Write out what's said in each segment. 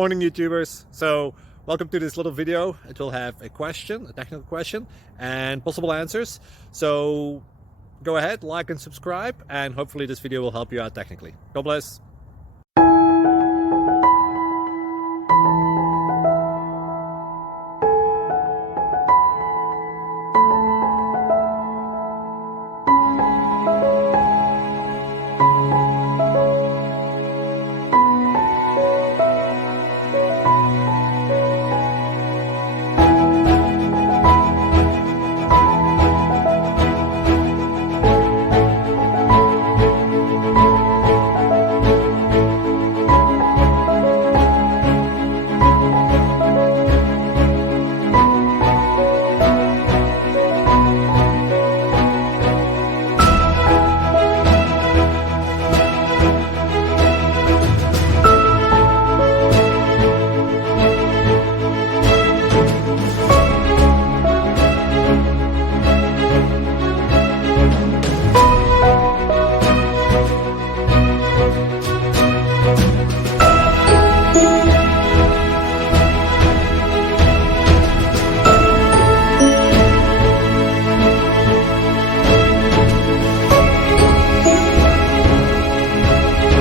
Morning YouTubers. So welcome to this little video. It will have a question, a technical question, and possible answers. So go ahead, like and subscribe, and hopefully this video will help you out technically. God bless.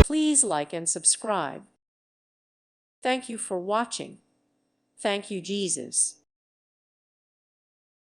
Please like and subscribe. Thank you for watching. Thank you, Jesus.